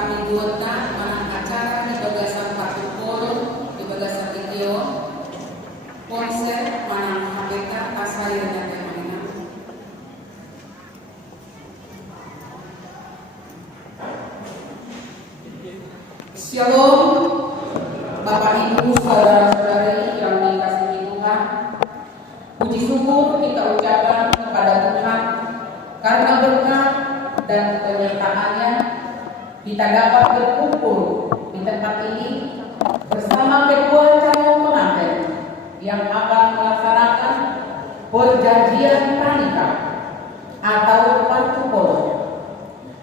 kami duotna manang acara di bagasan Patupol, di bagasan Tikio, konser manang HPK Kasaya dan Kemenang. Shalom, Bapak Ibu, saudara-saudari yang dikasihi Tuhan. Puji syukur kita ucapkan kepada Tuhan karena berkat dan penyertaannya kita dapat berkumpul di tempat ini bersama kedua calon pengantin yang akan melaksanakan perjanjian pranikah atau Patupol.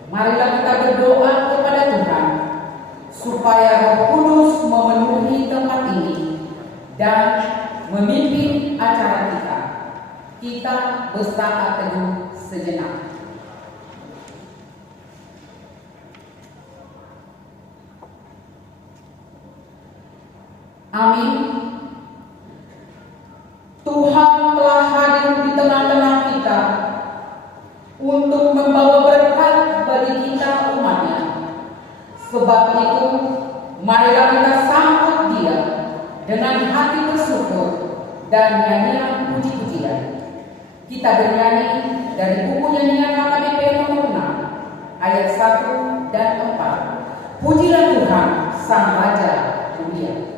Marilah kita berdoa kepada Tuhan supaya Roh Kudus memenuhi tempat ini dan memimpin acara kita. Kita bersaat teduh sejenak. Amin. Tuhan telah hadir di tengah-tengah kita untuk membawa berkat bagi kita umatnya. Sebab itu, marilah kita sambut Dia dengan hati bersyukur dan nyanyian puji-pujian. Kita bernyanyi dari buku nyanyian HKBP nomor 6 ayat 1 dan 4. Pujilah Tuhan Sang Raja Dunia.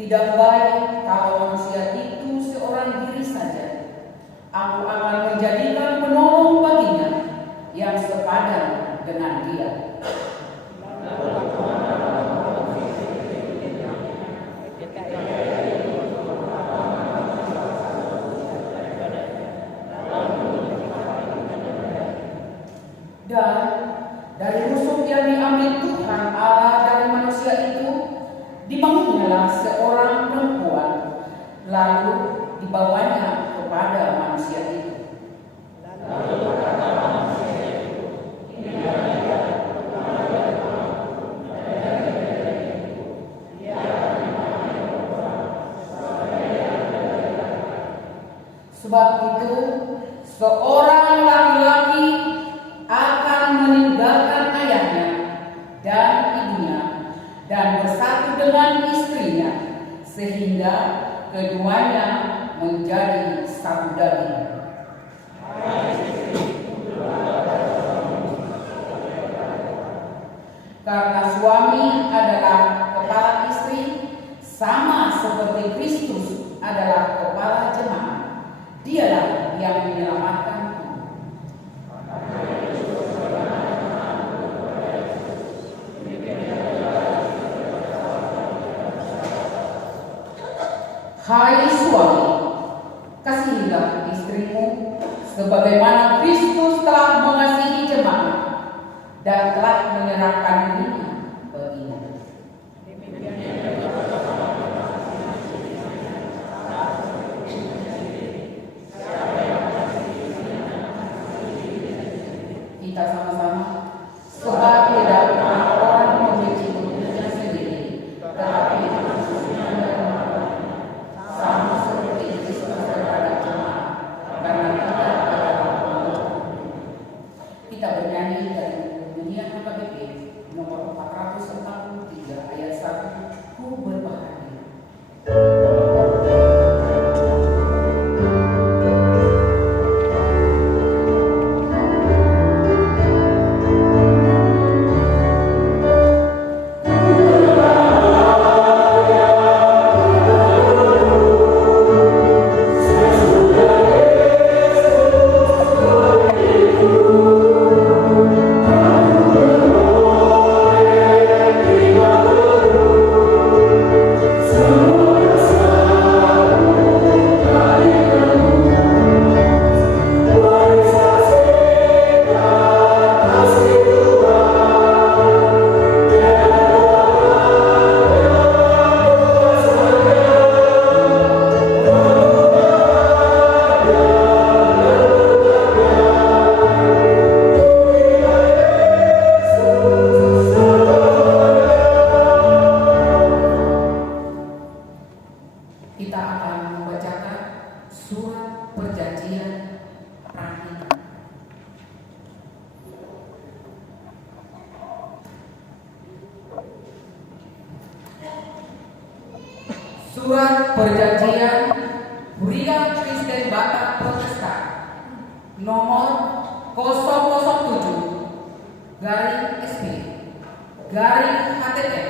Tidak baik kalau manusia itu seorang diri saja. Aku akan menjadikan penolong baginya yang sepadan dengan dia. Dan dari rusuk yang diambil Tuhan Allah dari manusia itu, dibangunlah seorang perempuan, lalu dibawanya kepada manusia itu. Sebab itu, seorang laki-laki akan meninggalkan ayahnya dan ibunya dan bersatu dengan istrinya, sehingga keduanya menjadi satu daging. Karena suami adalah kepala istri, sama seperti Kristus adalah kepala jemaat. Dialah yang menyelamatkan. Hai suami, kasihilah istrimu sebagaimana Kristus telah mengasihi jemaat dan telah menyerahkan dirinya baginya. Kita sama-sama, sebab tidak pernah orang membenci dirinya sendiri, tetapi sama seperti Kristus terhadap jemaat, karena kita adalah umat. Kita bernyanyi dari Dunia HKBP nomor 443 ayat 1, Ku berbahagia. Kita akan membacakan surat perjanjian Pranita. Surat perjanjian Hurian Kristen Batak Protestan nomor 007/SP/HTF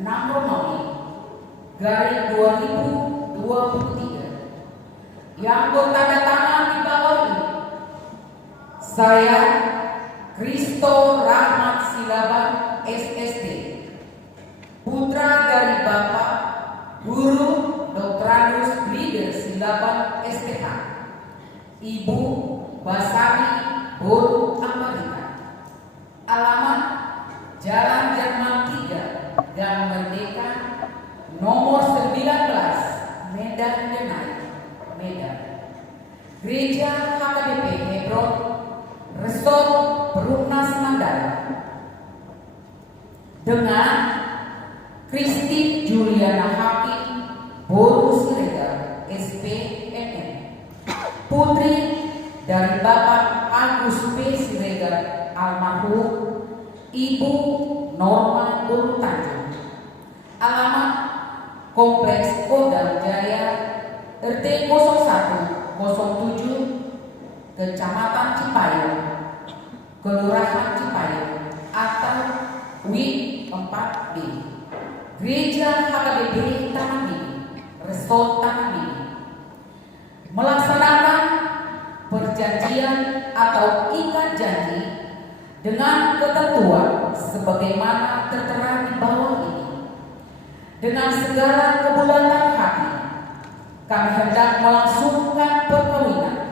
6 Romawi /2023 yang bertanda tangan di bawah ini. Saya Kristo Rahmat Silaban SSD, putra dari Bapak Guru Dr. Leader Silaban STH, Ibu Basani Boru Amarita. Alamat Jalan Jerman 3 dan Merdeka nomor 19, Medan Denai, Medan. Gereja HKBP Hebron, Resort Perumnas Mandala. Dengan Kristi Juliana Hakim Boru Siregar SPMN, putri dari Bapak Agus P. Siregar almarhum, Ibu Norma Boru Tanjung. Alamat Kompleks Kodam Jaya RT 0107 Kecamatan Cipayung, Kelurahan Cipayung atau WIB 4B, Gereja HKBP Taman Mini, Resort Taman Mini, melaksanakan perjanjian atau ikat janji dengan ketentuan sebagaimana tertera di bawah ini. Dengan segala kebulatan hati, kami hendak melangsungkan perkawinan.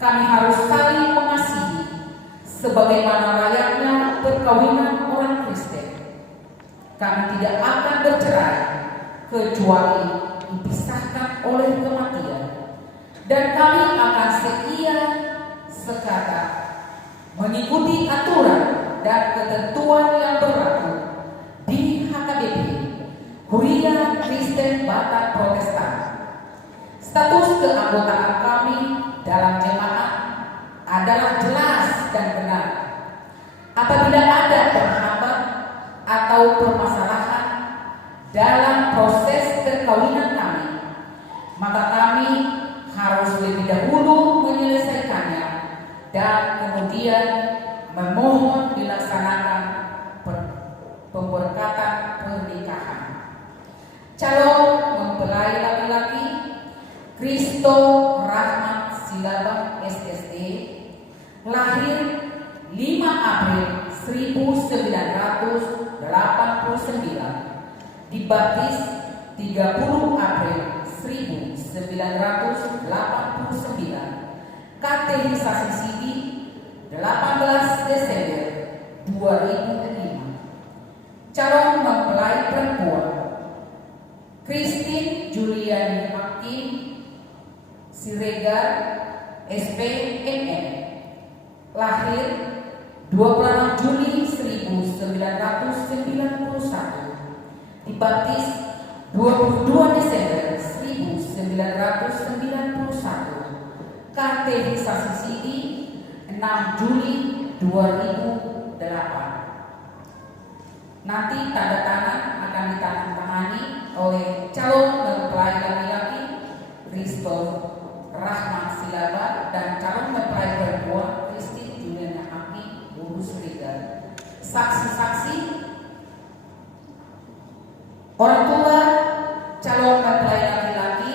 Kami harus saling mengasihi sebagaimana layaknya perkawinan orang Kristen. Kami tidak akan bercerai kecuali dipisahkan oleh kematian, dan kami akan setia sekata mengikuti aturan dan ketentuan yang berlaku di HKBP Huria Kristen Batak Protestan. Status keanggotaan kami dalam jemaat adalah jelas dan benar. Apabila ada penghambat atau permasalahan dalam proses perkawinan kami, maka kami harus lebih dahulu menyelesaikannya dan kemudian memohon dilaksanakan pemberkatan pernikahan. Calon mempelai laki-laki Kristo Rahmat Silabang SSD, lahir 5 April 1989, dibaptis 30 April 1989, katehisasi CD 18 Desember 2005. Calon mempelai perempuan Christine Juliani Hakim Siregar SPMM, lahir 26 Juli 1991, dibaptis 22 Desember 1991, katehisasi CD 6 Juli 2008. Nanti tanda tangan akan ditandatangani oleh calon mempelai laki-laki Kristo Rahmat Silaba dan calon mempelai perempuan Christine Juliana Hakim Lurus Riga. Saksi-saksi orang tua calon mempelai laki-laki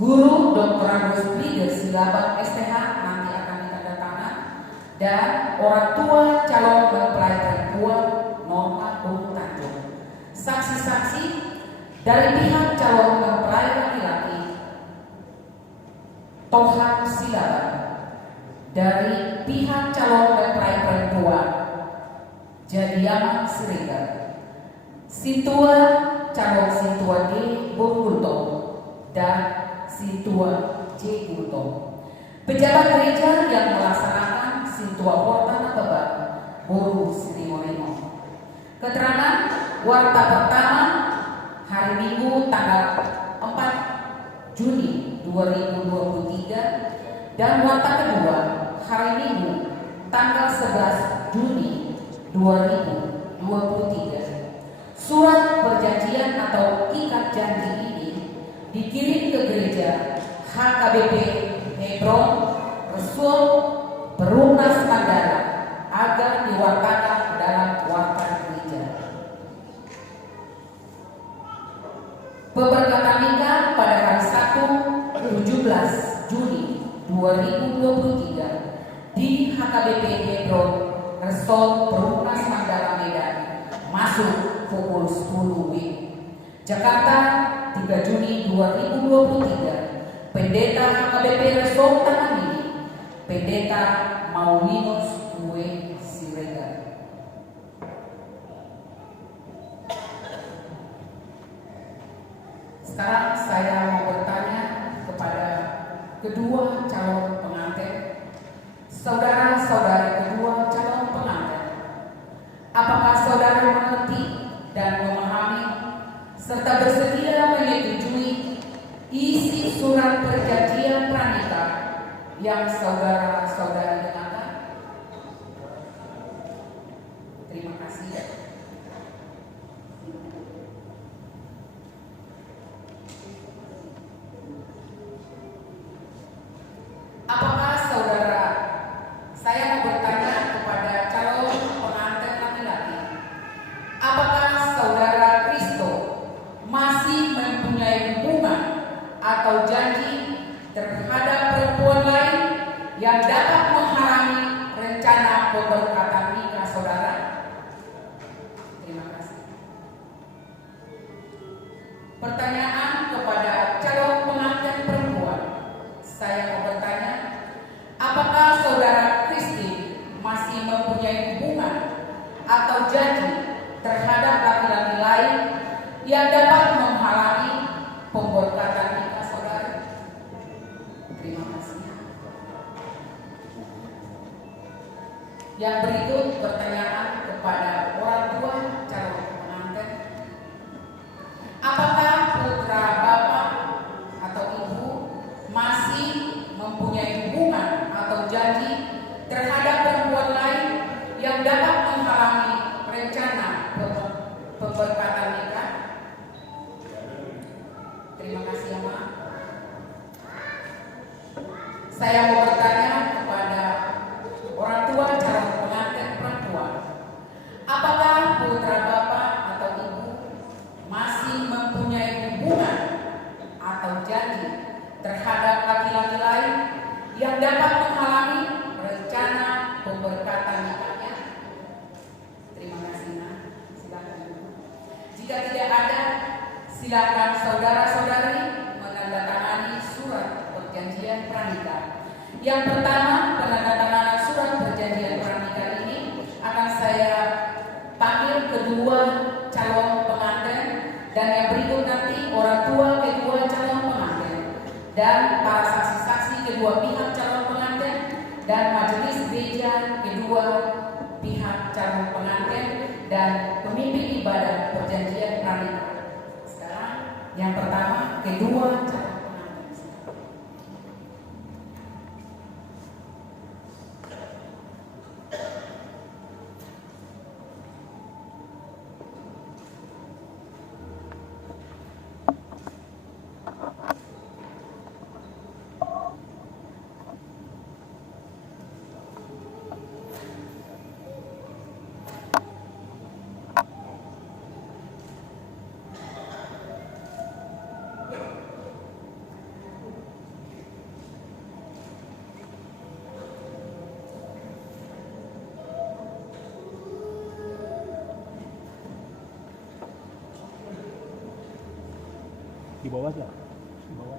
Guru Dr. Agus Lider Silaba STH nanti akan ditandatangan, dan orang tua calon mempelai perempuan Norma Bung Tanjung. Saksi-saksi dari pihak calon mempelai laki-laki Tohan Silaba, dari pihak calon mempelai perempuan Jadiaman Siregar, Situa calon Situa D Bungulto dan Situa J Gulto. Pejabat gereja yang melaksanakan Situa Porta Bebak Boru Sri Moreno. Keterangan warta pertama hari Minggu tanggal 4 Juni 2023 dan warta kedua hari Minggu tanggal 11 Juni 2023. Surat perjanjian atau ikat janji ini dikirim ke gereja HKBP Hebron Resort Perumnas Mandala agar diwartakan dalam warta gereja. Pemberkatan nikah pada hari Sabtu 17 Juni 2023 di HKBP Hebron Resort Perumnas Mandala Medan, masuk pukul 10 WIB. Jakarta 3 Juni 2023, Pendeta HKBP Resort Taman Mini, Pendeta Maulinus W. Siregar. Sekarang saya mau bertanya kepada kedua calon pengantin, saudara-saudari kedua calon pengantin, apakah saudara mengerti dan memahami serta bersedia menyetujui isi surat perjanjian pranikah yang saudara-saudari dengarkan? Terima kasih. Apakah saudara, saya mau bertanya kepada calon pengantin laki-laki, apakah saudara Terima kasih. Pertanyaan kepada calon pengantin perempuan. Saya mau bertanya, apakah saudara Kristi masih mempunyai hubungan atau janji terhadap laki-laki lain yang dapat menghalangi pemberkatan nikah saudara? Terima kasih. Yang berikut pertanyaan kepada orang tua calon pengantin. Apakah putra bapak atau ibu masih mempunyai hubungan atau janji terhadap perempuan lain yang dapat menghalangi rencana pemberkatan nikah? Terima kasih ya Mak. Saya mau bertanya kepada orang tua calon pengantin perempuan. Apakah putra bapak atau ibu masih mempunyai hubungan atau janji terhadap laki-laki lain yang dapat menghalangi rencana pemberkatan nikahnya? Terima kasih Nak. Silakan. Jika tidak ada, silakan saudara-saudari menandatangani surat perjanjian pranikah. Yang pertama, penandatanganan surat perjanjian pranikah ini akan saya panggil kedua calon pengantin, dan yang berikut nanti orang tua kedua calon pengantin dan para saksi-saksi kedua pihak calon pengantin dan majelis gereja kedua pihak calon pengantin dan pemimpin ibadah perjanjian pranikah. Sekarang yang pertama kedua calon pengantin. Di bawah ya? Di bawah.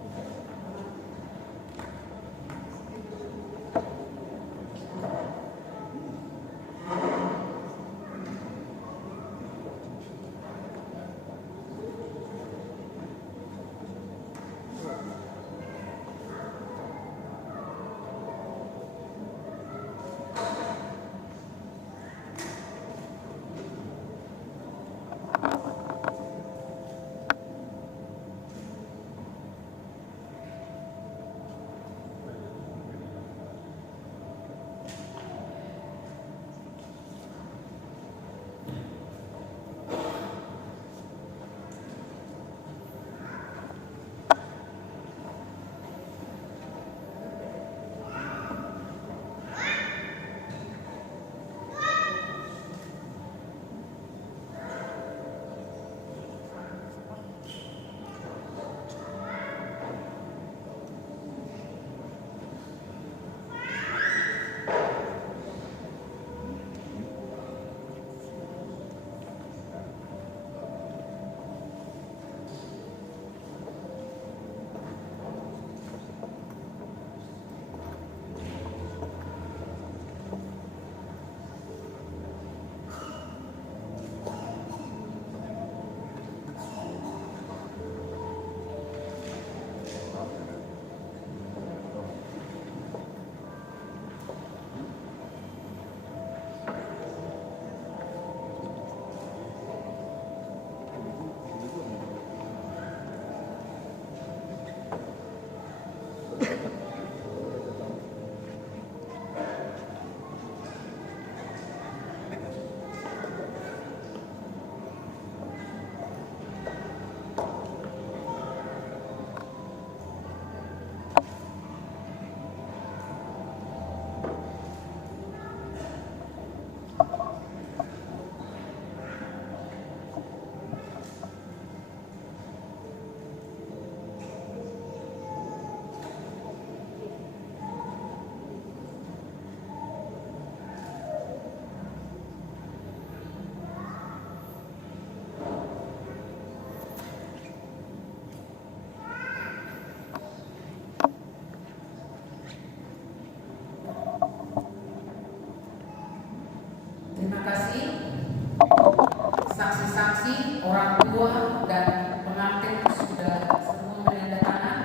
saksi-saksi, orang tua dan pengantin sudah semua menandatangan.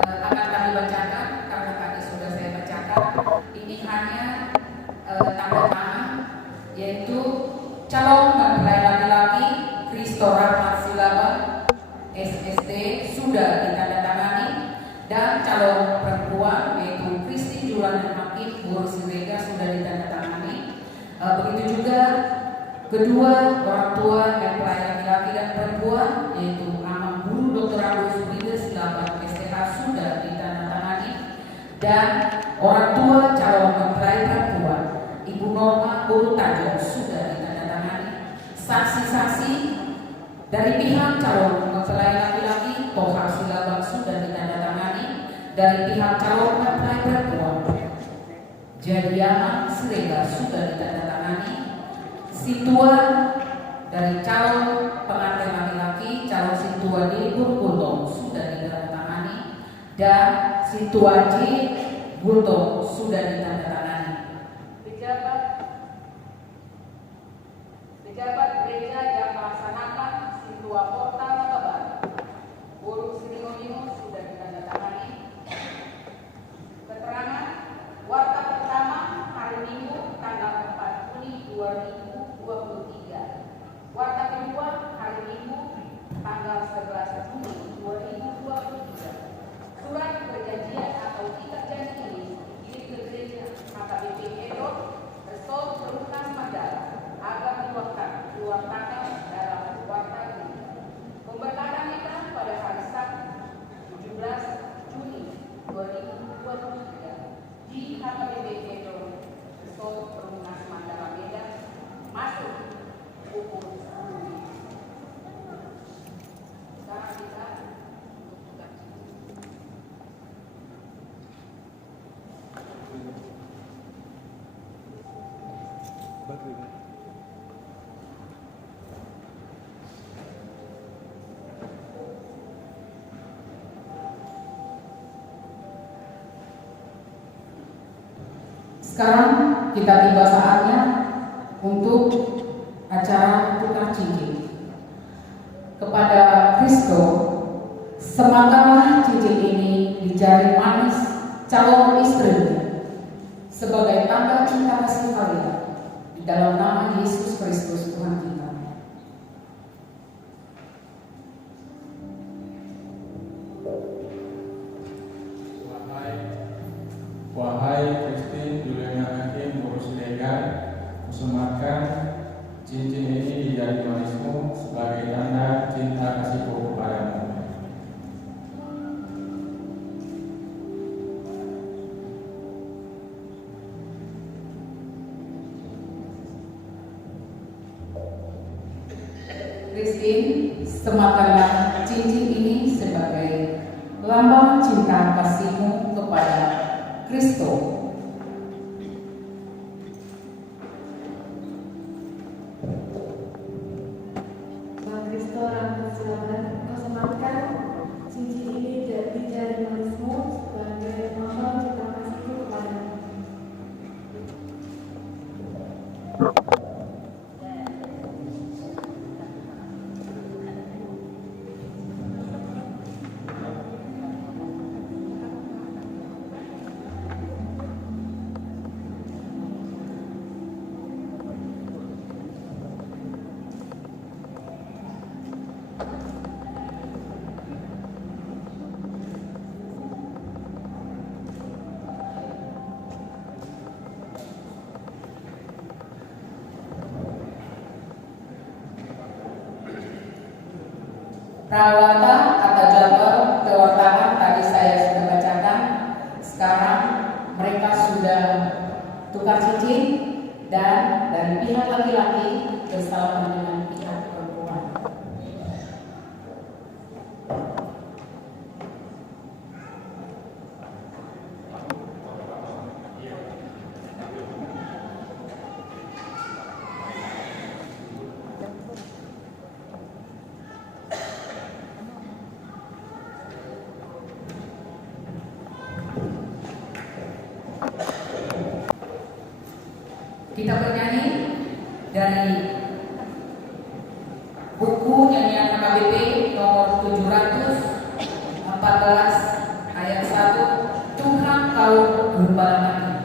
Akan kami bacakan karena tadi sudah saya bacakan. Ini hanya tanda tangan, yaitu calon mempelai laki-laki Kristo Rahmat Silaba SSD sudah ditandatangani, dan calon perempuan yaitu Kristi Julana Hakim Guru Siregar sudah ditandatangani. Begitu juga kedua orang tua mempelai laki-laki dan perempuan yaitu Amang Guru Dr. Agus Rida Silaba STH sudah ditandatangani, dan orang tua calon mempelai perempuan Ibu Norma Guru Tajam sudah ditandatangani. Saksi-saksi dari pihak calon mempelai laki-laki Toha Silabang sudah ditandatangani. Dari pihak calon mempelai perempuan Jadiaman Siregar sudah ditandatangani. Situan dari calon pengantin laki-laki calon Situa D. Gultong sudah ditandatangani, dan Situa J. Gultong sudah ditandatangani. Pejabat gereja yang melaksanakan Situa Portal Babat Guru Sringonimo sudah ditandatangani. Keterangan warta pertama hari Minggu tanggal 4 Juni 2023. Warta kedua hari Minggu tanggal 11 Juni 2023. Surat perjanjian atau kitab janji ini dikirim ke gereja HKBP Edo Resort Perlukas Mandala agar diwaktakan dalam warta ini. Pemberkatannya pada hari Sabtu 17 Juni 2023 di HKBP Edo Resort Perlukas Mandala Medan, masuk pukul 10. Sekarang kita sekarang kita tiba saatnya untuk acara tukar cincin. Kepada Kristo, semakanlah cincin ini di jari manis calon istrinya sebagai tanda cinta kasih kalian di dalam nama Yesus Kristus Tuhan kita. Wahai Kristi Juliana Hakim Guru Siregar, kusematkan cincin ini di jari manismu sebagai tanda cinta kasihku kepadamu. Kristin, semakanlah cincin ini sebagai lambang cinta kasihmu kepada Kristo. Bang Kristo Rahmat Silaba, kau sematkan cincin ini di jari manismu sebagai lambang cinta kasihku kepadamu. Perawatan atau jadwal kewartaan tadi saya sudah bacakan. Sekarang mereka sudah tukar cincin, dan dari pihak laki-laki bersalaman dengan pihak perempuan. Kita bernyanyi dari Buku Nyanyian HKBP nomor 714 ayat 1, Tuhan Kau Gembala Kami.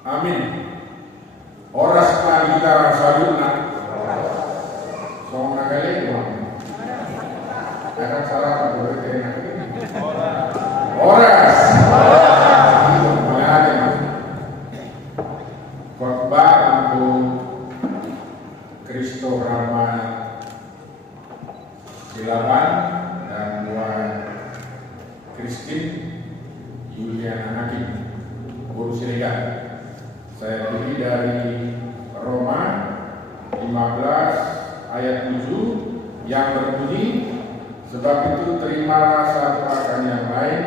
Amin. Oras na kita saluna. Song nagale mo. Anak salah boleh kena. Oras. Khotbah untuk Kristo Rama Silaban dan buat Christine Juliana Hakim Guru Siregar. Saya pilih dari Roma 15 ayat 7 yang berbunyi, sebab itu terimalah satu akan yang lain,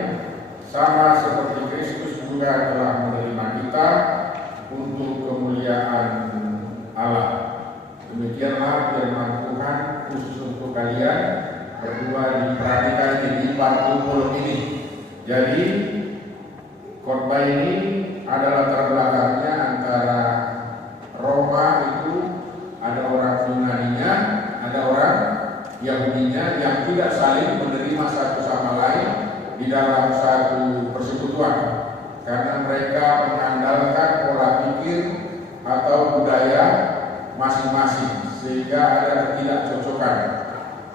sama seperti Kristus juga telah menerima kita untuk kemuliaan Allah. Demikianlah firman Tuhan khusus untuk kalian berdua diperhatikan di parkumpul ini. Jadi khotbah ini adalah terbelakangnya antara Roma itu ada orang Yunaninya, ada orang Yahudinya yang tidak saling menerima satu sama lain di dalam satu persekutuan karena mereka mengandalkan pola pikir atau budaya masing-masing sehingga ada ketidakcocokan.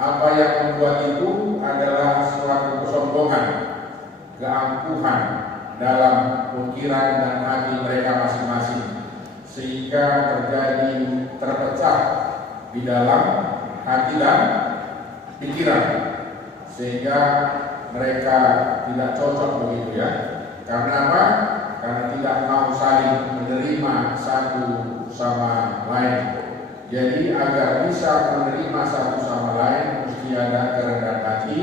Apa yang membuat itu adalah suatu kesombongan, keangkuhan dalam pikiran dan hati mereka masing-masing sehingga terjadi terpecah di dalam hati dan pikiran sehingga mereka tidak cocok begitu ya. Karena apa? Karena tidak mau saling menerima satu sama lain. Jadi agar bisa menerima satu sama lain mesti ada kerendahan hati,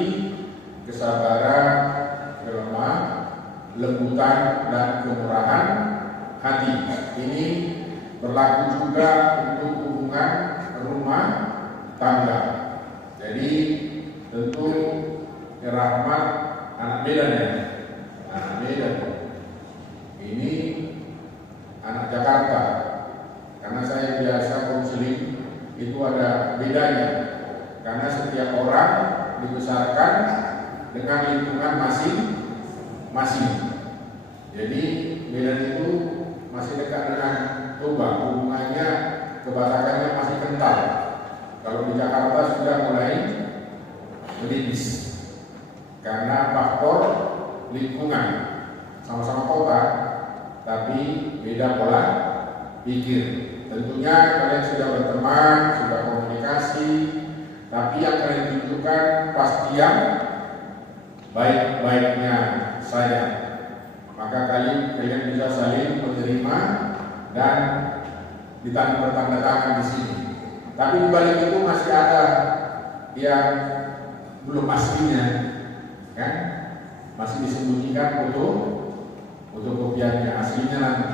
kesabaran, kelemah, lembutan dan kemurahan hati. Ini berlaku juga untuk hubungan rumah tangga. Jadi tentu rahmat anak Medan ya, anak Medan. Ini anak Jakarta. Karena saya biasa konseling itu ada bedanya. Karena setiap orang dibesarkan dengan lingkungan masing-masing. Jadi Medan itu masih dekat dengan Toba, hubungannya kebatakannya masih kental. Kalau di Jakarta sudah mulai menipis karena faktor lingkungan, sama-sama kota tapi beda pola pikir. Tentunya kalian sudah berteman, sudah komunikasi, tapi yang kalian tunjukkan pasti yang baik-baiknya saja. Maka kalian bisa saling menerima dan bertanda tangan di sini. Tapi di balik itu masih ada yang belum pastinya, kan? Masih disembunyikan fotokopiannya aslinya nanti,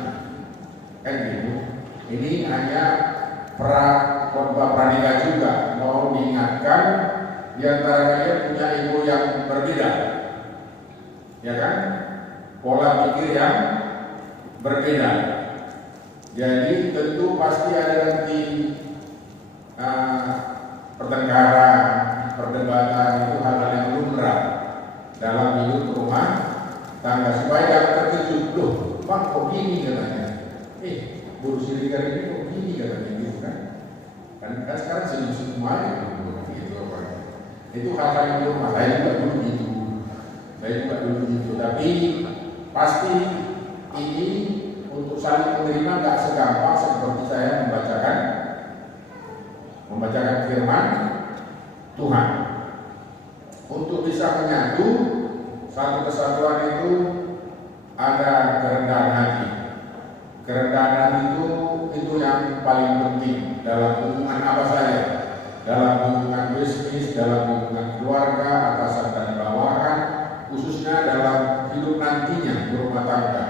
kan gitu. Ini hanya khotbah pranikah juga mau diingatkan di antara kalian punya ego yang berbeda, ya kan? Pola pikir yang berbeda. Jadi tentu pasti ada nanti pertengkaran, perdebatan itu hal-hal yang lumrah dalam hidup rumah tangga supaya jangan terkejut. Loh, Bang kok gini katanya? Boros Siregar ini kok begini katanya gitu kan. Kan sekarang senyum-senyum aja gitu apa. Itu hal-hal yang belum, saya juga dulu gitu. Tapi pasti ini untuk saling menerima nggak segampang seperti saya membacakan firman Tuhan. Untuk bisa menyatu satu kesatuan itu ada kerendahan hati. Kerendahan hati itu yang paling penting dalam hubungan apa saja, dalam hubungan bisnis, dalam hubungan keluarga, atasan dan bawahan, khususnya dalam hidup nantinya berumah tangga.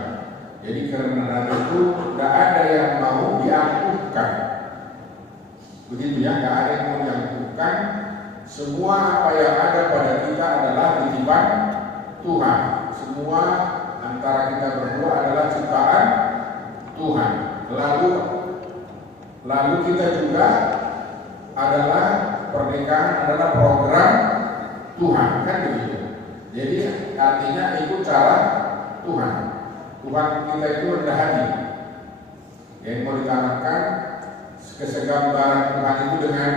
Jadi kerendahan hati itu tidak ada yang mau diangkuhkan, begitu ya, tidak ada yang mau diangkuhkan. Semua apa yang ada pada kita adalah titipan Tuhan. Semua antara kita berdua adalah ciptaan Tuhan. Lalu kita juga adalah pernikahan adalah program Tuhan, kan begitu. Jadi artinya itu cara Tuhan. Tuhan kita itu rendah hati. Yang mau ditanamkan kesegambaran Tuhan itu dengan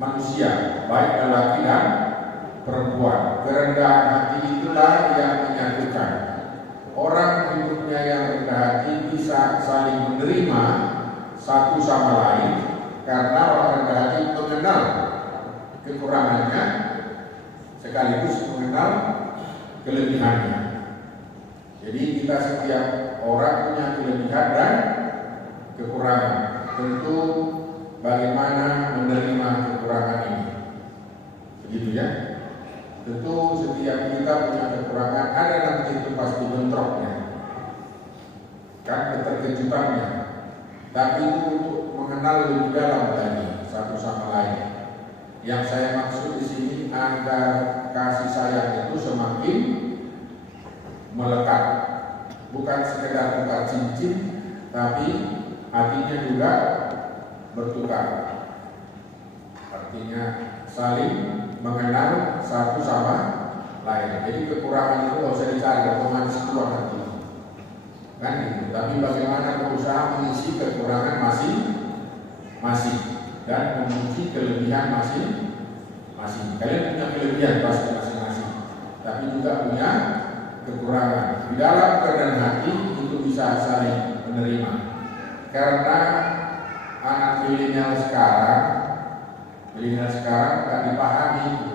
manusia, baik lelaki dan perempuan. Kerendahan hati itulah yang menyatukan. Orang hidupnya yang rendah hati bisa saling menerima satu sama lain karena orang rendah hati mengenal kekurangannya sekaligus mengenal kelebihannya. Jadi kita setiap orang punya kelebihan dan kekurangan. Tentu bagaimana menerima kekurangan ini, begitu ya. Tentu setiap kita punya kekurangan, ada nanti itu pasti bentroknya, kan, keterkejutannya. Tapi itu untuk mengenal lebih dalam tadi satu sama lain. Yang saya maksud di sini agar kasih sayang itu semakin melekat, bukan sekedar tukar cincin, tapi hatinya juga bertukar. Artinya saling mengenal satu sama lain. Jadi kekurangan itu tidak usah dicari, otomatis keluar nanti, kan gitu. Tapi bagaimana berusaha mengisi kekurangan masing-masing dan memuji kelebihan masing-masing. Kalian punya kelebihan pasti masing-masing, tapi juga punya kekurangan. Di dalam keadaan hati itu bisa saling menerima. Karena anak milenial sekarang nggak dipahami itu.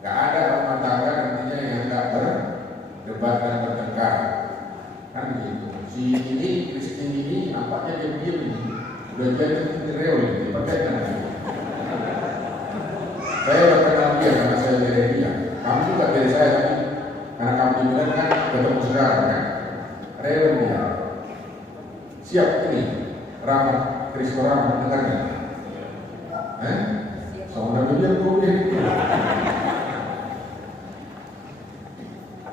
Nggak ada rumah tangga nantinya yang nggak berdebat dan bertengkar, kan begitu. Si ini Kristen ini nampaknya dia begini, udah jadi reol, dipakai kan? Saya udah kenal dia karena saya dari dia. Kamu juga dari saya, tapi karena kamu dibilang kan ketemu sekarang kan, reol dia. Siap ini ramah Kristo ramah dengarnya. Sama Nabi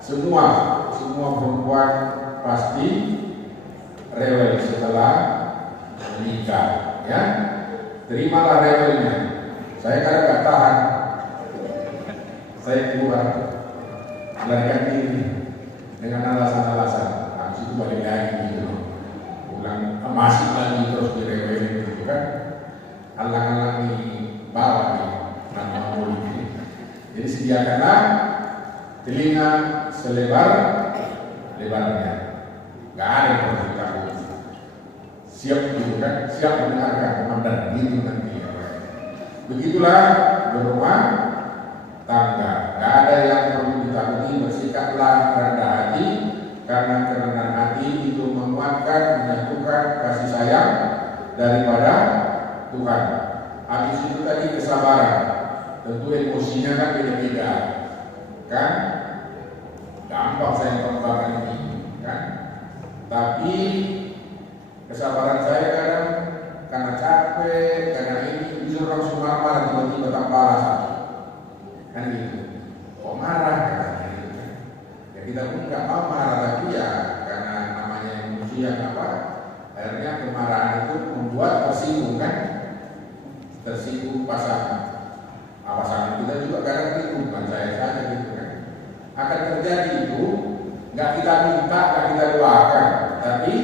semua perempuan pasti rewel setelah menikah, ya. Terimalah rewelnya. Saya kadang nggak tahan, saya keluar melarikan diri dengan alasan-alasan. Habis itu balik lagi gitu, pulang masih lagi terus direwelin gitu kan. Halang-halang di bawah nih nama politik. Jadi sediakanlah telinga selebar-lebarnya. Gak ada yang perlu ditakut. Siap gitu kan, siap mendengarkan komandan gitu nanti. Begitulah berumah tangga. Gak ada yang perlu ditakuti. Bersikaplah rendah hati, karena kerendahan hati itu menguatkan, menyatukan kasih sayang daripada Tuhan. Habis itu tadi kesabaran. Tentu emosinya kan beda-beda, kan? Gampang saya kembangkan ini, kan? Tapi kesabaran saya kadang karena capek, karena ini bisa langsung marah, tiba-tiba tak marah, kan gitu. Kok marah? Katanya gitu, kan? Ya kita pun nggak mau marah, tapi ya karena namanya emosi yang apa? Akhirnya kemarahan itu membuat tersinggung, kan? Tersinggung pasangan. Pasangan kita juga kadang itu, bukan saya saja gitu kan. Akan terjadi itu, nggak kita minta, nggak kita doakan, tapi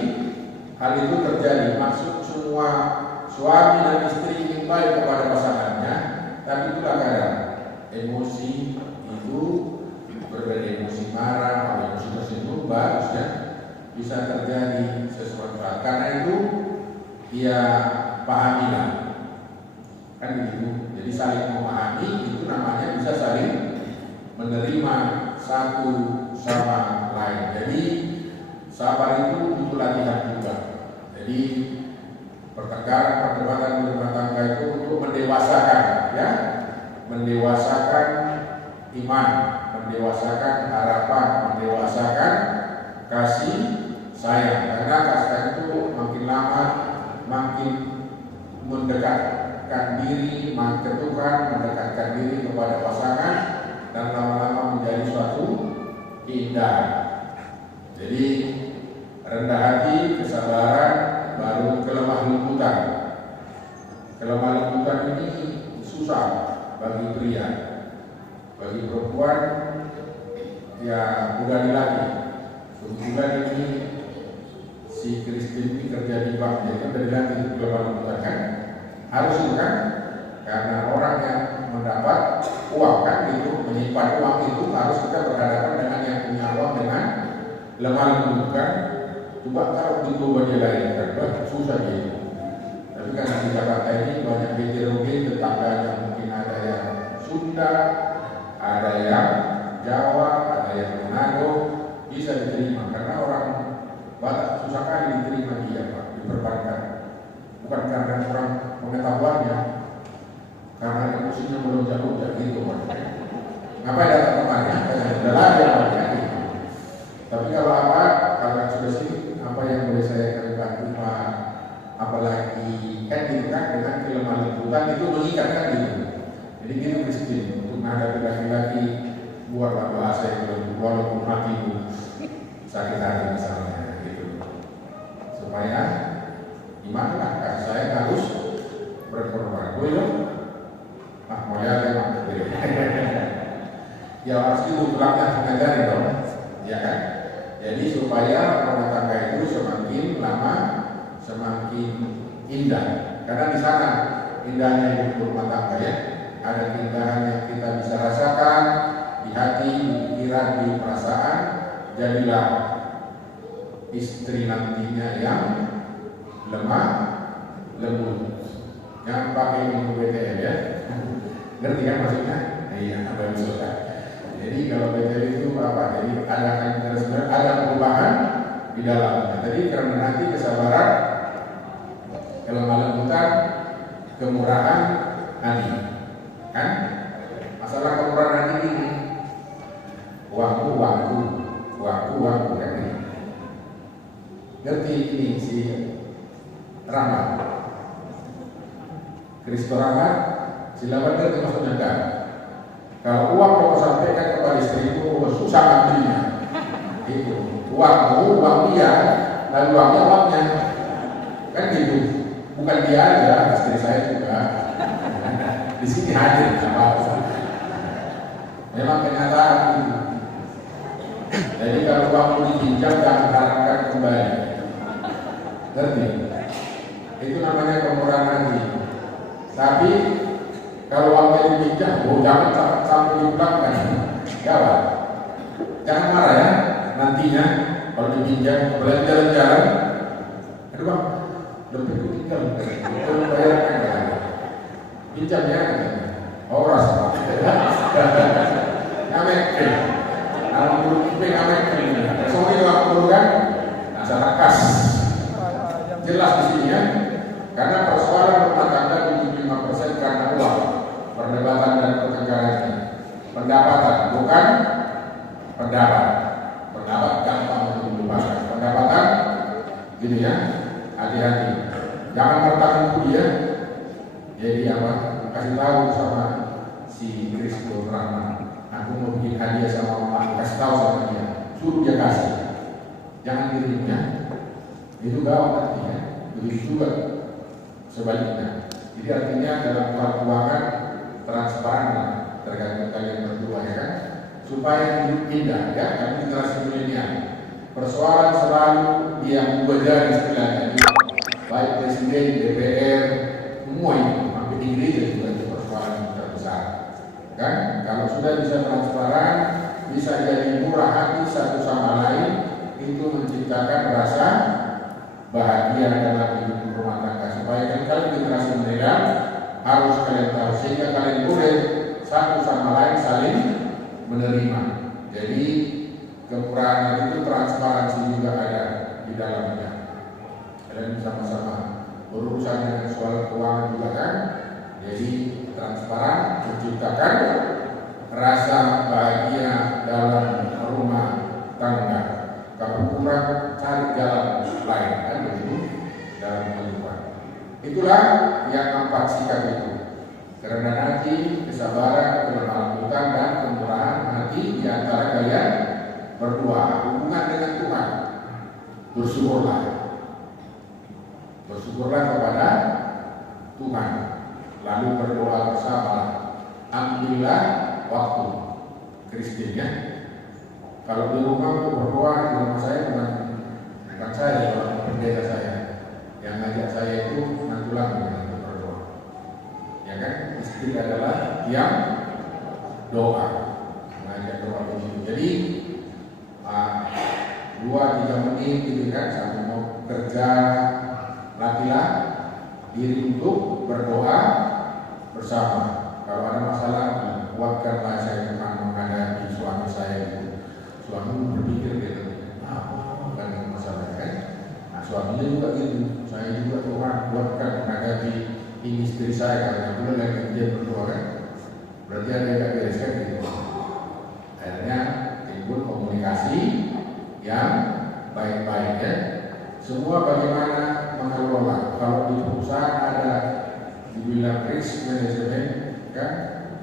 itu terjadi. Maksud semua suami dan istri ingin baik kepada pasangannya, tapi itulah kadang emosi itu berbeda, emosi marah atau emosi tersinggung bagusnya bisa terjadi sesuatu saat. Karena itu dia pahamilah, kan begitu. Jadi saling memahami itu namanya bisa saling menerima satu sama lain. Jadi sabar itu butuh latihan juga. Jadi pertengkaran, perdebatan di rumah tangga itu untuk mendewasakan, ya, mendewasakan iman, mendewasakan harapan, mendewasakan kasih sayang. Karena kasih sayang itu makin lama makin mendekatkan diri ke Tuhan, mendekatkan diri kepada pasangan, dan lama-lama menjadi suatu keindahan. Jadi rendah hati, kesabaran, baru kelemah lembutan. Kelemah lembutan ini susah bagi pria, bagi perempuan ya mudah dilatih. Kebetulan ini si Kristin ini kerja di bank, jadi kan dari lagi kelemah lembutan kan harus itu kan, karena orang yang mendapat uang kan itu, menyimpan uang itu harus kita berhadapan dengan yang punya uang dengan lemah lembut kan. Coba kalau dicoba dia lain kan susah gitu. Tapi karena di Jakarta ini banyak heterogen, tetangganya mungkin ada yang Sunda, ada yang Jawa, ada yang Manado, bisa diterima karena orang Batak susah kali diterima dia Pak, diperbankan. Bukan karena kurang pengetahuannya, karena emosinya melonjak-lonjak gitu Pak. Ngapain datang temannya? Udah lagi orangnya gitu. Tapi kalau apa, kalau sudah sini apa yang boleh saya bantu Pak? Apalagi kan dengan kelemahan lembutan itu mengikat kan gitu. Jadi gitu Kristin, untuk menghadapi laki-laki buatlah bahasa yang walaupun hatimu sakit hati misalnya gitu. Supaya gimana lah, kasih saya harus berkorban. Gue dong, mau lihat emang ya harus itu tulangnya ngajari dong, ya kan? Jadi supaya rumah tangga itu semakin lama semakin indah. Karena di sana indahnya hidup rumah tangga ya. Ada keindahan yang kita bisa rasakan di hati, di pikiran, di perasaan. Jadilah istri nantinya yang lemah lembut. Jangan pakai minum BTL ya. Ngerti kan maksudnya? Iya, bagus sudah. Jadi kalau BTL itu apa? Jadi ada perubahan di dalamnya. Jadi karena nanti kesabaran, kelemah lembutan, kemurahan hati, kan? Masalah kemurahan hati ini, uangku kan ini. Ngerti ini si Rahmat, Kristo Rahmat, silakan ngerti maksudnya kan? Kalau uang mau sampaikan kepada istri itu susah nantinya. Itu uang dia, lalu uangnya kan gitu. Bukan dia aja, istri saya juga di sini hadir apa? Memang kenyataan itu. Jadi kalau uang dipinjam jangan harapkan kembali. Ngerti? Itu namanya kemurahan hati. Tapi kalau uangnya dipinjam, jangan sampai dipulangkan. Jawab. Jangan marah ya. Nantinya kalau dipinjam, apalagi jalan-jalan, aduh bang, dompetku tinggal, itu bayarkan kan? Pinjam ya? Oh rasa. Ngamek, kalau menurut kita ngamek, semua itu aku kan, asal kas. Jelas di sini ya, karena persoalan rumah tangga 75% karena uang, perdebatan dan pertengkarannya, pendapatan bukan pendapat. Pendapat gampang untuk dilupakan. Pendapatan gini ya, hati-hati. Jangan bertanggung dia. Jadi apa? Kasih tahu sama si Kristo Rahmat. Aku mau bikin hadiah sama mama. Kasih tahu sama dia. Suruh dia kasih. Jangan kirimnya. Itu gawat nanti ya. Begitu juga sebaliknya. Jadi artinya dalam keuangan transparan tergantung kalian berdua ya kan. Supaya hidup indah ya, kami generasi milenial. Persoalan selalu yang dua jari istilahnya. presiden, DPR, semua itu, sampai di gereja juga itu persoalan terbesar. Kan? Kalau sudah bisa transparan, bisa jadi murah hati satu sama lain, itu menciptakan rasa bahagia dalam hidup rumah tangga. Supaya kalian generasi milenial harus kalian tahu, sehingga kalian boleh satu sama lain saling menerima. Jadi kemurahan itu transparansi juga ada di dalamnya. Kalian sama-sama berurusan dengan soal keuangan juga kan. Jadi transparan menciptakan rasa bahagia dalam rumah tangga. Kalau kurang cari jalan lain kan begitu dalam kehidupan. Itulah yang 4 sikap itu. Kerendahan hati, kesabaran, kelembutan, dan kemurahan hati di antara kalian berdua. Hubungan dengan Tuhan. Bersyukurlah. Bersyukurlah kepada Tuhan. Lalu berdoa bersama. Ambillah waktu. Kristusnya. Kalau di rumah untuk berdoa, di rumah saya bukan saya, kalau pendeta saya. Yang ngajak saya itu nantulang untuk berdoa. Ya kan? Istri adalah yang doa. Mengajak doa begitu. Jadi 2-3 menit gitu kan sampai mau kerja, latihlah diri untuk berdoa bersama. Kalau ada masalah, kuatkanlah saya Tuhan menghadapi suami saya itu. Suami berpikir gitu, bukan masalah kan? Nah, suaminya juga gitu. Saya juga Tuhan kuatkan menghadapi ini istri saya karena itu lagi dia berdoa kan. Berarti ada yang bereskan gitu. Akhirnya timbul komunikasi yang baik-baik ya. Semua bagaimana mengelola. Kalau di perusahaan ada dibilang risk management kan,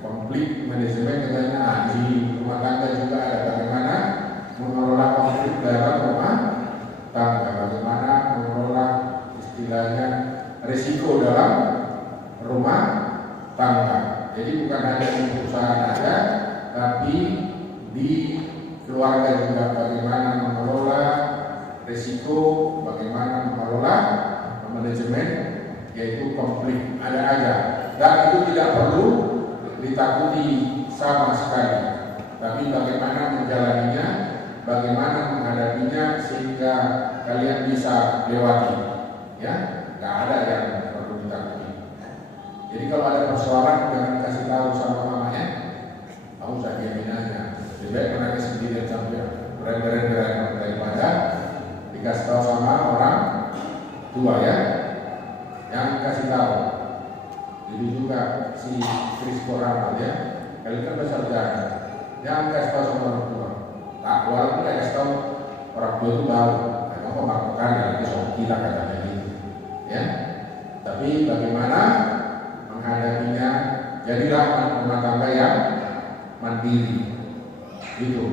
konflik manajemen katanya. Di rumah tangga juga ada bagaimana mengelola konflik dalam rumah tangga, bagaimana mengelola istilahnya risiko dalam rumah tangga. Jadi bukan hanya di perusahaan ada, tapi di keluarga juga bagaimana mengelola risiko, bagaimana mengelola manajemen, yaitu konflik ada aja. Dan itu tidak perlu ditakuti sama sekali, tapi bagaimana menjalaninya, bagaimana menghadapinya sehingga kalian bisa lewati. Ya, nggak ada yang perlu ditakuti. Jadi kalau ada persoalan jangan kasih tahu sama mamanya, kamu usah diamin aja. Lebih baik menangis sendirian sampai berender-ender daripada dikasih tahu sama orang tua ya, yang kasih tahu. Jadi juga si Kristo Ramal ya, kalian kan besar jalan, jangan kasih tahu sama orang tua. Tak walaupun tidak kasih tahu orang tua itu tahu, karena pemakukan ya itu soal kita katanya gitu, ya. Tapi bagaimana menghadapinya? Jadilah rumah tangga yang mandiri, gitu.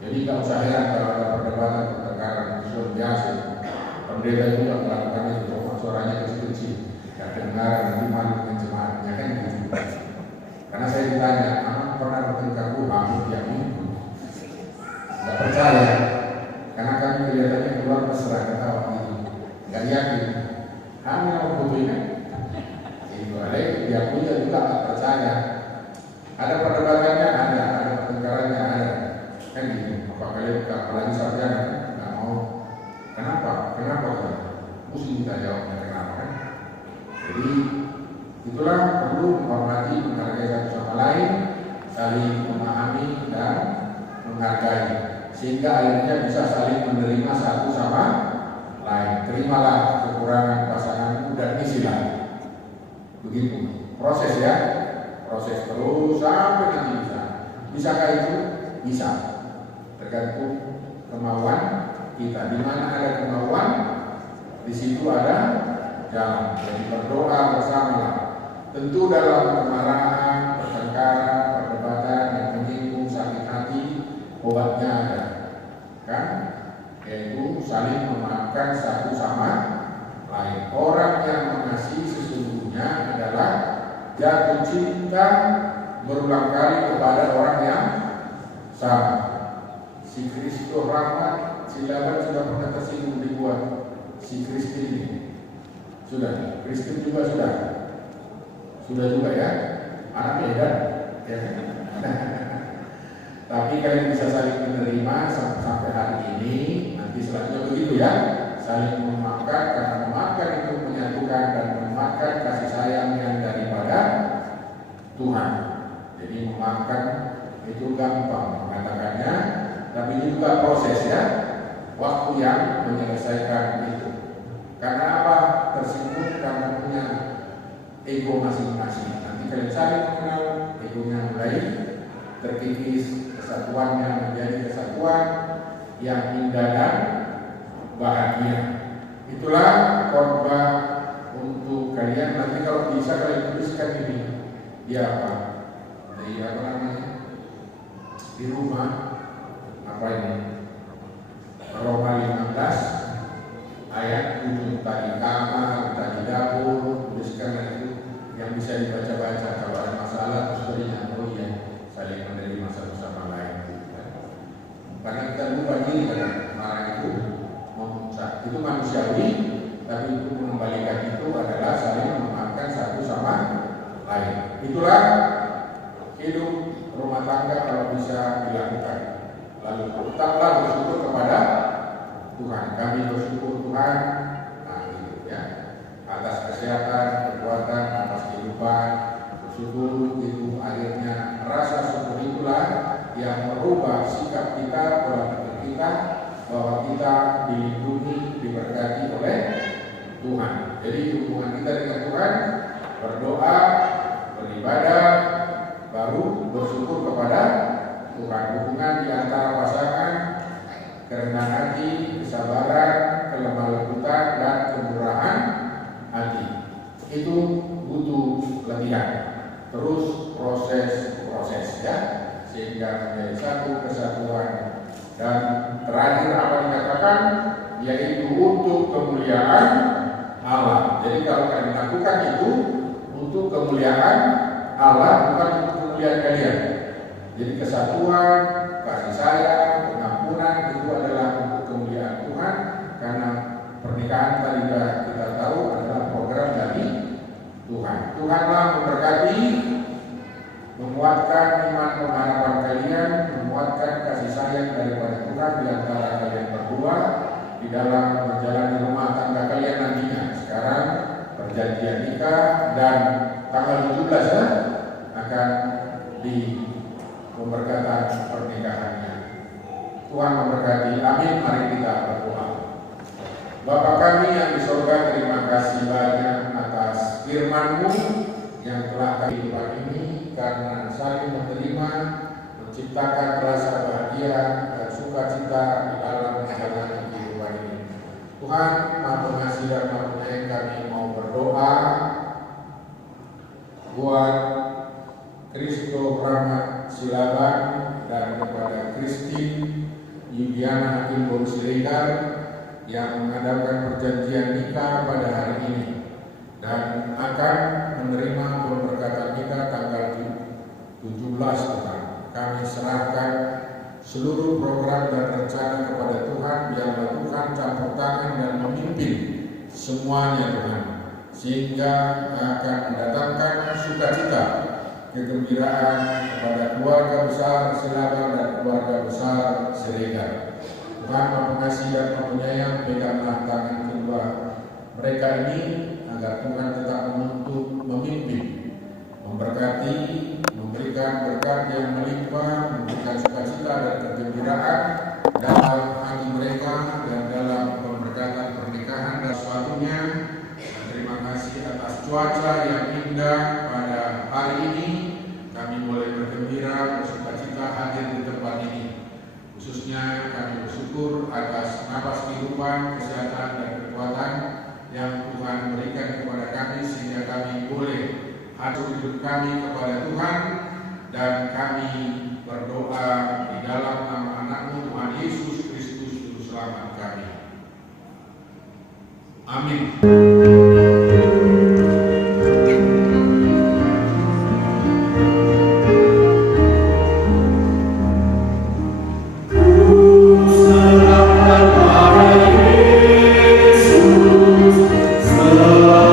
Jadi tak usah heran kalau ada perdebatan pertengkaran itu biasa. Pendeta juga melakukan itu, suaranya kecil-kecil. Gak dengar nanti malu dengan jemaatnya kan gitu. Karena saya ditanya, pernah bertengkar? Hampir tiap minggu. Gak percaya, karena kami kelihatannya keluar mesra ketawa gitu. Gak yakin. Kami mau fotonya. Itu ada diakui juga gak percaya. Ada perdebatannya ada pertengkarannya ada. Kan gitu. Apa kalian apalagi sarjana nggak mau? Kenapa? Mesti kita jawabnya kenapa kan? Jadi itulah perlu menghormati, menghargai satu sama lain, saling memahami dan menghargai, sehingga akhirnya bisa saling menerima satu sama lain. Terimalah kekurangan pasanganmu dan isilah. Begitu proses ya, proses terus sampai nanti bisa. Bisakah itu? Bisa. Tergantung kemauan kita. Di mana ada kemauan, di situ ada jalan. Jadi berdoa bersama. Tentu dalam kemarahan, pertengkaran, perdebatan yang menyinggung, sakit hati, obatnya ada, kan? Yaitu saling memaafkan satu sama lain. Orang yang mengasihi sesungguhnya adalah jatuh cinta berulang kali kepada orang yang sama. Si Kristo rahmat, si Laban sudah pernah tersinggung dibuat si Kristi ini. Sudah. Kristen juga sudah. Sudah juga ya. Anak beda. Ya. Tapi kalian bisa saling menerima sampai hari ini. Nanti selanjutnya begitu ya. Saling memaafkan, karena memaafkan itu menyatukan dan memaafkan kasih sayang yang daripada Tuhan. Jadi memaafkan itu gampang mengatakannya, tapi ini juga proses ya. Waktu yang menyelesaikan itu. Karena apa? Tersinggung karena punya ego masing-masing. Nanti kalian saling mengenal, egonya mulai terkikis, kesatuannya menjadi kesatuan yang indah dan bahagia. Itulah khotbah untuk kalian. Nanti kalau bisa kalian tuliskan ini di apa? Di apa namanya? Di rumah. Apa ini? Roma 15 ayat 7, tadi kamar, tadi dapur, tuliskan itu yang bisa dibaca-baca. Kalau ada masalah terus berinya, oh iya, saling menerima satu sama lain. Karena kita lupa diri karena marah itu memuncak. Itu manusiawi, tapi itu mengembalikan itu adalah saling memaafkan satu sama lain. Itulah hidup rumah tangga kalau bisa dilakukan. Lalu tetaplah bersyukur kepada Tuhan. Kami bersyukur Tuhan, nah gitu ya, atas kesehatan, kekuatan, atas kehidupan. Bersyukur itu akhirnya rasa syukur itulah yang merubah sikap kita, pola pikir kita, bahwa kita dilindungi, diberkati oleh Tuhan. Jadi hubungan kita dengan Tuhan, berdoa, beribadah, baru bersyukur kepada Tuhan. Hubungan di antara pasangan, kerendahan hati, kesabaran, kelemah lembutan, dan kemurahan hati. Itu butuh latihan. Terus proses ya, sehingga menjadi satu kesatuan. Dan terakhir apa dikatakan, yaitu untuk kemuliaan Allah. Jadi kalau kalian lakukan itu untuk kemuliaan Allah, bukan untuk kemuliaan kalian. Jadi kesatuan, kasih sayang, pengampunan itu adalah untuk kemuliaan Tuhan. Karena pernikahan tadi kita tahu adalah program dari Tuhan. Tuhanlah memberkati, menguatkan iman pengharapan kalian, menguatkan kasih sayang daripada Tuhan di antara kalian berdua di dalam menjalani rumah tangga kalian nantinya. Sekarang perjanjian nikah dan tanggal 17 ya akan di pemberkatan pernikahannya. Tuhan memberkati. Amin. Mari kita berdoa. Bapa kami yang di surga, terima kasih banyak atas firman-Mu yang telah kehidupan ini, karena saling menerima, menciptakan rasa bahagia dan sukacita di dalam menjalani kehidupan ini. Tuhan, Maha Pengasih dan Maha Penyayang, kami mau berdoa buat Kristo Rahmat Silaban dan kepada Christine Yudiana Hakim Boru Siregar yang mengadakan perjanjian nikah pada hari ini dan akan menerima pemberkatan nikah tanggal 17 Tuhan. Kami serahkan seluruh program dan rencana kepada Tuhan, biarlah Tuhan campur tangan dan memimpin semuanya Tuhan, sehingga akan mendatangkan sukacita, kegembiraan kepada keluarga besar Silaban dan keluarga besar Siregar. Tuhan Maha Pengasih dan Maha Penyayang, peganglah tangan kedua mereka ini agar Tuhan tetap menuntut, memimpin, memberkati, memberikan berkat yang melimpah, memberikan sukacita dan kegembiraan dalam hati mereka dan dalam pemberkatan pernikahan dan sesuatunya. Terima kasih atas cuaca yang indah pada hari ini. Kami boleh bergembira, bersukacita hadir di tempat ini. Khususnya kami bersyukur atas napas kehidupan, kesehatan dan kekuatan yang Tuhan berikan kepada kami, sehingga kami boleh atur hidup kami kepada Tuhan, dan kami berdoa di dalam nama anak-Mu Tuhan Yesus Kristus Juru Selamat kami. Amin. Selamat hari Yesus, selamat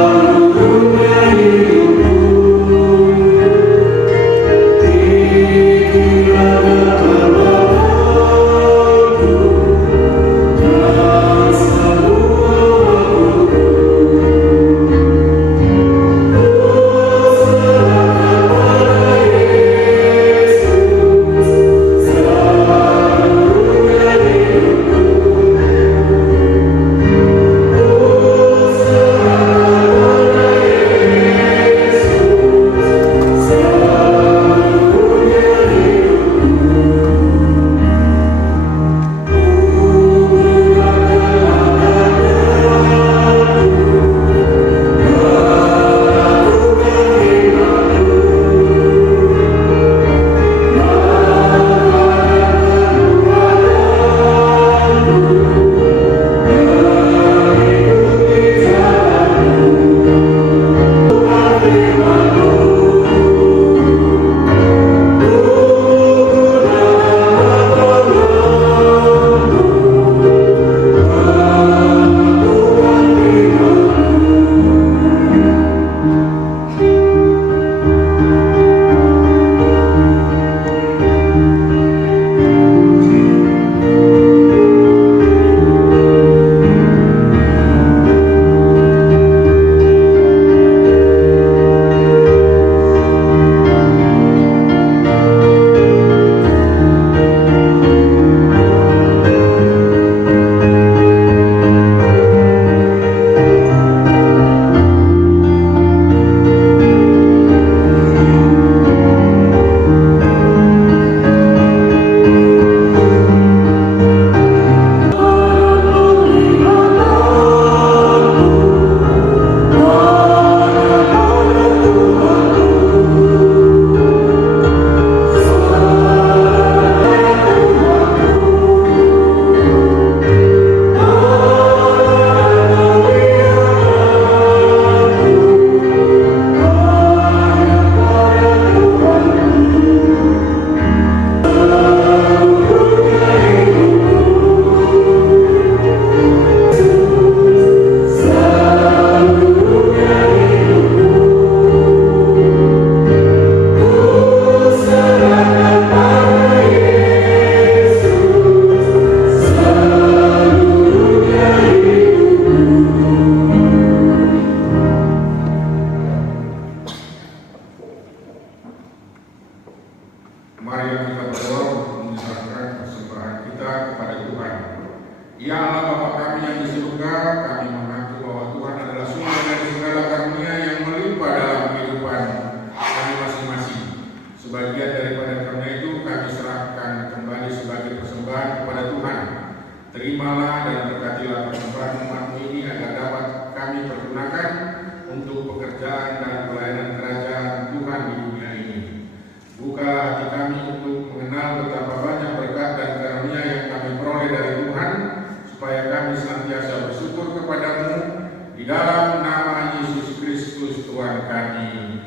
Di dalam nama Yesus Kristus Tuhan kami.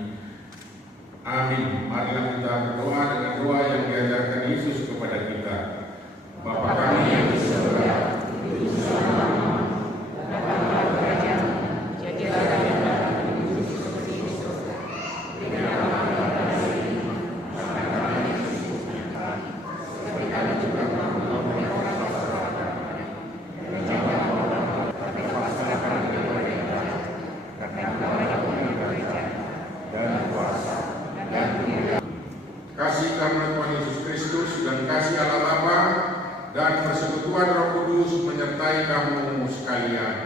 Amin. Marilah kita berdoa dengan doa yang diajarkan Yesus kepada kita. Bapa kami yang di surga, dikuduskan namamu, datanglah kerajaanmu, jadilah kehendakmu di bumi seperti di surga. Berikanlah kami pada hari ini makan kami yang secukupnya, seperti kami juga memberi orang yang bersalah kami. Dan janganlah kau bawa tapi lepaskanlah kami dari mereka, karena Engkau yang punya kerajaan dan kuasa dan kemuliaan. Kasih karunia Tuhan Yesus Kristus dan kasih Allah Bapa dan persekutuan Roh Kudus menyertai kamu sekalian.